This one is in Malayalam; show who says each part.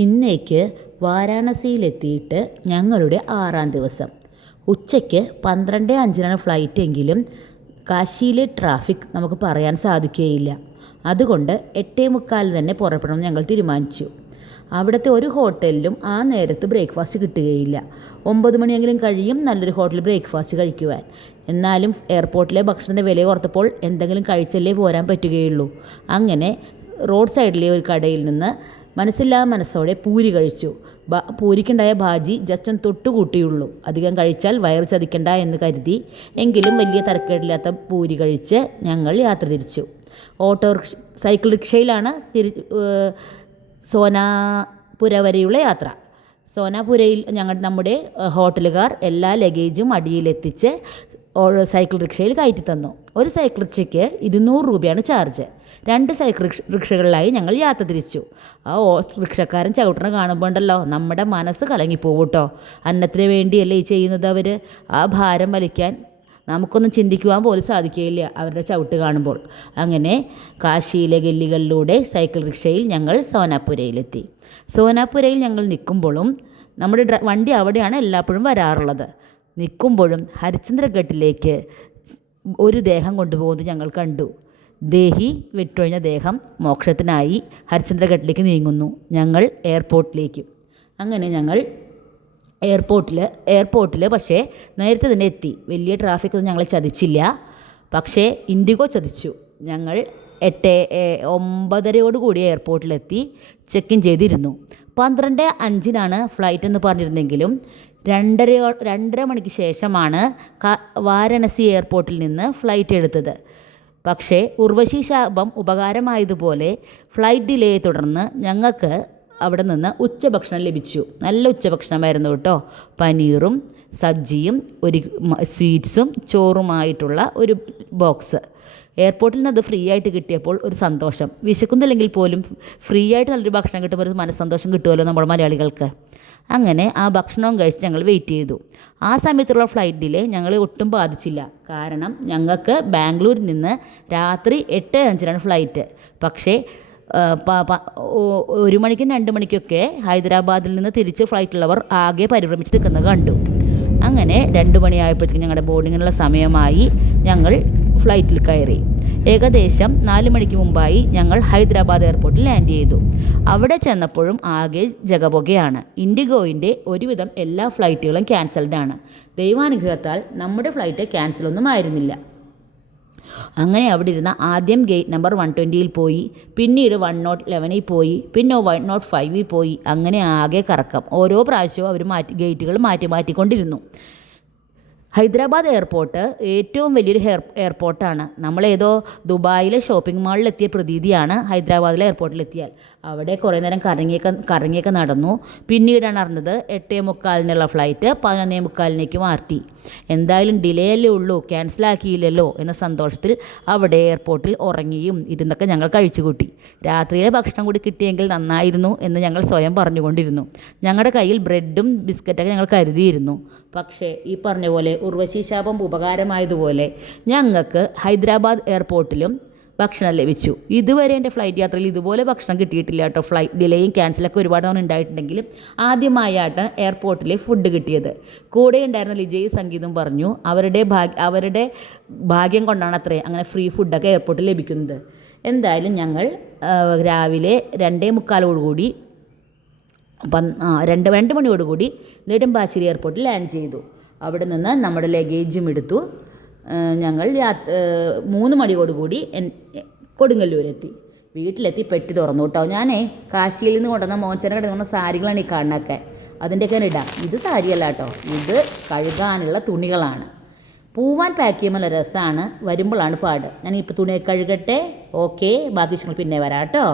Speaker 1: ഇന്നേക്ക് വാരാണസിയിലെത്തിയിട്ട് ഞങ്ങളുടെ ആറാം ദിവസം. ഉച്ചയ്ക്ക് പന്ത്രണ്ട് അഞ്ചിനാണ് ഫ്ലൈറ്റ് എങ്കിലും കാശിയിലെ ട്രാഫിക് നമുക്ക് പറയാൻ സാധിക്കുകയില്ല. അതുകൊണ്ട് എട്ടേ മുക്കാലിന് തന്നെ പുറപ്പെടണം ഞങ്ങൾ തീരുമാനിച്ചു. അവിടുത്തെ ഒരു ഹോട്ടലിലും ആ നേരത്ത് ബ്രേക്ക്ഫാസ്റ്റ് കിട്ടുകയില്ല. ഒമ്പത് മണിയെങ്കിലും കഴിയും നല്ലൊരു ഹോട്ടലിൽ ബ്രേക്ക്ഫാസ്റ്റ് കഴിക്കുവാൻ. എന്നാലും എയർപോർട്ടിലെ ഭക്ഷണത്തിന്റെ വില ഓർത്തപ്പോൾ എന്തെങ്കിലും കഴിച്ചല്ലേ പോരാൻ പറ്റുകയുള്ളൂ. അങ്ങനെ റോഡ് സൈഡിലെ ഒരു കടയിൽ നിന്ന് മനസ്സില്ലാ മനസ്സോടെ പൂരി കഴിച്ചു. പൂരിക്കുണ്ടായ ഭാജി ജസ്റ്റ് ഒന്ന് തൊട്ട് കൂട്ടിയുള്ളൂ അധികം കഴിച്ചാൽ വയറ് ചതിക്കണ്ട എന്ന് കരുതി എങ്കിലും വലിയ തരക്കേടില്ലാത്ത പൂരി കഴിച്ച് ഞങ്ങൾ യാത്ര തിരിച്ചു. ഓട്ടോ റിക്ഷ സൈക്കിൾ റിക്ഷയിലാണ് തിരി സോനാപുര വരെയുള്ള യാത്ര. സോനാപുരയിൽ ഞങ്ങൾ നമ്മുടെ ഹോട്ടലുകാർ എല്ലാ ലഗേജും അടിയിലെത്തിച്ച് സൈക്കിൾ റിക്ഷയിൽ കയറ്റി തന്നു ഒരു സൈക്കിൾ റിക്ഷയ്ക്ക് ഇരുന്നൂറ് രൂപയാണ് ചാർജ്. രണ്ട് സൈക്കിൾ റിക്ഷ റിക്ഷകളിലായി ഞങ്ങൾ യാത്ര തിരിച്ചു. ആ റിക്ഷക്കാരൻ ചവിട്ടണ കാണുമ്പോൾ ഉണ്ടല്ലോ നമ്മുടെ മനസ്സ് കലങ്ങിപ്പോവും കേട്ടോ അന്നത്തിന് വേണ്ടിയല്ലേ ഈ ചെയ്യുന്നത് അവർ ആ ഭാരം വലിക്കാൻ നമുക്കൊന്നും ചിന്തിക്കുവാൻ പോലും സാധിക്കുകയില്ല അവരുടെ ചവിട്ട് കാണുമ്പോൾ. അങ്ങനെ കാശിയിലെ ഗല്ലികളിലൂടെ സൈക്കിൾ റിക്ഷയിൽ ഞങ്ങൾ സോനാപുരയിലെത്തി സോനാപുരയിൽ ഞങ്ങൾ നിൽക്കുമ്പോഴും നമ്മുടെ വണ്ടി അവിടെയാണ് എല്ലാപ്പോഴും വരാറുള്ളത്. നിൽക്കുമ്പോഴും ഹരിചന്ദ്രഘട്ടിലേക്ക് ഒരു ദേഹം കൊണ്ടുപോകുന്നത് ഞങ്ങൾ കണ്ടു. ദേഹി വിട്ടൊഴിഞ്ഞ ദേഹം മോക്ഷത്തിനായി ഹരിചന്ദ്രഘട്ടിലേക്ക് നീങ്ങുന്നു. ഞങ്ങൾ എയർപോർട്ടിലേക്ക്. അങ്ങനെ ഞങ്ങൾ എയർപോർട്ടിൽ എയർപോർട്ടിൽ പക്ഷേ നേരത്തെ തന്നെ എത്തി. വലിയ ട്രാഫിക് ഒന്നും ഞങ്ങളെ ചതിച്ചില്ല. പക്ഷേ ഇൻഡിഗോ ചതിച്ചു. ഞങ്ങൾ എട്ട് ഒമ്പതരയോടുകൂടി എയർപോർട്ടിലെത്തി. ചെക്ക് ഇൻ ചെയ്തിരുന്നു. പന്ത്രണ്ട് അഞ്ചിനാണ് ഫ്ലൈറ്റ് എന്ന് പറഞ്ഞിരുന്നെങ്കിലും രണ്ടരയോ രണ്ടര മണിക്ക് ശേഷമാണ് വാരണസി എയർപോർട്ടിൽ നിന്ന് ഫ്ലൈറ്റ് എടുത്തത്. പക്ഷേ ഉർവശി ശാപം ഉപകാരമായതുപോലെ ഫ്ലൈറ്റ് ഡിലേയെ തുടർന്ന് ഞങ്ങൾക്ക് അവിടെ നിന്ന് ഉച്ചഭക്ഷണം ലഭിച്ചു. നല്ല ഉച്ചഭക്ഷണമായിരുന്നു കേട്ടോ. പനീറും സബ്ജിയും ഒരു സ്വീറ്റ്സും ചോറുമായിട്ടുള്ള ഒരു ബോക്സ്. എയർപോർട്ടിൽ നിന്ന് അത് ഫ്രീ ആയിട്ട് കിട്ടിയപ്പോൾ ഒരു സന്തോഷം. വിശക്കുന്നില്ലെങ്കിൽ പോലും ഫ്രീ ആയിട്ട് നല്ലൊരു ഭക്ഷണം കിട്ടുമ്പോൾ ഒരു മനസ്സന്തോഷം കിട്ടുമല്ലോ നമ്മൾ മലയാളികൾക്ക്. അങ്ങനെ ആ ഭക്ഷണവും കഴിച്ച് ഞങ്ങൾ വെയിറ്റ് ചെയ്തു. ആ സമയത്തുള്ള ഫ്ലൈറ്റ് ഞങ്ങൾ ഒട്ടും ബാധിച്ചില്ല. കാരണം ഞങ്ങൾക്ക് ബാംഗ്ലൂരിൽ നിന്ന് രാത്രി എട്ട് അഞ്ചിനാണ് ഫ്ലൈറ്റ് പക്ഷേ ഒരു മണിക്കും രണ്ട് മണിക്കൊക്കെ ഹൈദരാബാദിൽ നിന്ന് തിരിച്ച് ഫ്ലൈറ്റുള്ളവർ ആകെ പരിഭ്രമിച്ച് നിൽക്കുന്നത് കണ്ടു. അങ്ങനെ രണ്ട് മണിയായപ്പോഴത്തേക്കും ഞങ്ങളുടെ ബോർഡിങ്ങിനുള്ള സമയമായി ഞങ്ങൾ ഫ്ലൈറ്റിൽ കയറി. ഏകദേശം നാല് മണിക്ക് മുമ്പായി ഞങ്ങൾ ഹൈദരാബാദ് എയർപോർട്ടിൽ ലാൻഡ് ചെയ്തു. അവിടെ ചെന്നപ്പോഴും ആകെ ജഗപൊകയാണ്. ഇൻഡിഗോയിന്റെ ഒരുവിധം എല്ലാ ഫ്ലൈറ്റുകളും ക്യാൻസൽഡ് ആണ്. ദൈവാനുഗ്രഹത്താൽ നമ്മുടെ ഫ്ലൈറ്റ് ക്യാൻസലൊന്നും ആയിരുന്നില്ല. അങ്ങനെ അവിടെ ഇരുന്ന ആദ്യം ഗേറ്റ് നമ്പർ വൺ ട്വന്റിയിൽ പോയി പിന്നീട് വൺ നോട്ട് ലെവനിൽ പോയി പിന്നെ വൺ നോട്ട് ഫൈവിൽ പോയി. അങ്ങനെ ആകെ കറക്കം. ഓരോ പ്രാവശ്യവും അവർ മാറ്റി ഗേറ്റുകൾ മാറ്റി മാറ്റിക്കൊണ്ടിരുന്നു. ഹൈദരാബാദ് എയർപോർട്ട് ഏറ്റവും വലിയൊരു എയർ എയർപോർട്ടാണ്. നമ്മളേതോ ദുബായിലെ ഷോപ്പിംഗ് മാളിലെത്തിയ പ്രതീതിയാണ് ഹൈദരാബാദിലെ എയർപോർട്ടിലെത്തിയാൽ. അവിടെ കുറേ നേരം കറങ്ങിയൊക്കെ കറങ്ങിയൊക്കെ നടന്നു. പിന്നീടാണ് അറിഞ്ഞത് എട്ടേ മുക്കാലിനുള്ള ഫ്ലൈറ്റ് പതിനൊന്നേ മുക്കാലിനേക്ക് മാറ്റി എന്തായാലും ഡിലേ അല്ലേ ഉള്ളൂ ക്യാൻസലാക്കിയില്ലല്ലോ എന്ന സന്തോഷത്തിൽ അവിടെ എയർപോർട്ടിൽ ഉറങ്ങിയും ഇരുന്നൊക്കെ ഞങ്ങൾ കഴിച്ചു കൂട്ടി. രാത്രിയിലെ ഭക്ഷണം കൂടി കിട്ടിയെങ്കിൽ നന്നായിരുന്നു എന്ന് ഞങ്ങൾ സ്വയം പറഞ്ഞുകൊണ്ടിരുന്നു. ഞങ്ങളുടെ കയ്യിൽ ബ്രെഡും ബിസ്ക്കറ്റൊക്കെ ഞങ്ങൾ കരുതിയിരുന്നു. പക്ഷേ ഈ പറഞ്ഞ പോലെ ഉർവശി ശാപം ഉപകാരമായതുപോലെ ഞങ്ങൾക്ക് ഹൈദരാബാദ് എയർപോർട്ടിലും ഭക്ഷണം ലഭിച്ചു. ഇതുവരെ എന്റെ ഫ്ലൈറ്റ് യാത്രയിൽ ഇതുപോലെ ഭക്ഷണം കിട്ടിയിട്ടില്ല കേട്ടോ. ഫ്ലൈറ്റ് ഡിലേയും ക്യാൻസലൊക്കെ ഒരുപാട് തവണ ഉണ്ടായിട്ടുണ്ടെങ്കിലും ആദ്യമായാണ് എയർപോർട്ടിലെ ഫുഡ് കിട്ടിയത്. കൂടെ ഉണ്ടായിരുന്ന ലിജയ് സംഗീതം പറഞ്ഞു അവരുടെ ഭാഗ്യ അവരുടെ ഭാഗ്യം കൊണ്ടാണ് അത്രേ അങ്ങനെ ഫ്രീ ഫുഡൊക്കെ എയർപോർട്ടിൽ ലഭിക്കുന്നത്. എന്തായാലും ഞങ്ങൾ രാവിലെ രണ്ടേ മുക്കാലോടുകൂടി രണ്ട് രണ്ട് മണിയോടുകൂടി നെടുമ്പാശ്ശേരി എയർപോർട്ടിൽ ലാൻഡ് ചെയ്തു. അവിടെ നിന്ന് നമ്മുടെ ലഗേജും എടുത്തു. ഞങ്ങൾ മൂന്ന് മണിയോടുകൂടി കൊടുങ്ങല്ലൂരെത്തി. വീട്ടിലെത്തി പെട്ടി തുറന്നു കേട്ടോ. ഞാനേ കാശിയിൽ നിന്ന് കൊണ്ടുവന്ന മോച്ചനെ കിടന്ന സാരികളാണ് ഈ കാണുന്നതൊക്കെ. അതിന്റെയൊക്കെ ഇടാം. ഇത് സാരിയല്ല കേട്ടോ. ഇത് കഴുകാനുള്ള തുണികളാണ്. പൂവാൻ പാക്ക് ചെയ്യുമ്പോൾ രസമാണ്. വരുമ്പോഴാണ് പാട്. ഞാൻ ഇപ്പോൾ തുണിയൊക്കെ കഴുകട്ടെ? ഓക്കെ ബാക്കി പിന്നെ വരാം കേട്ടോ.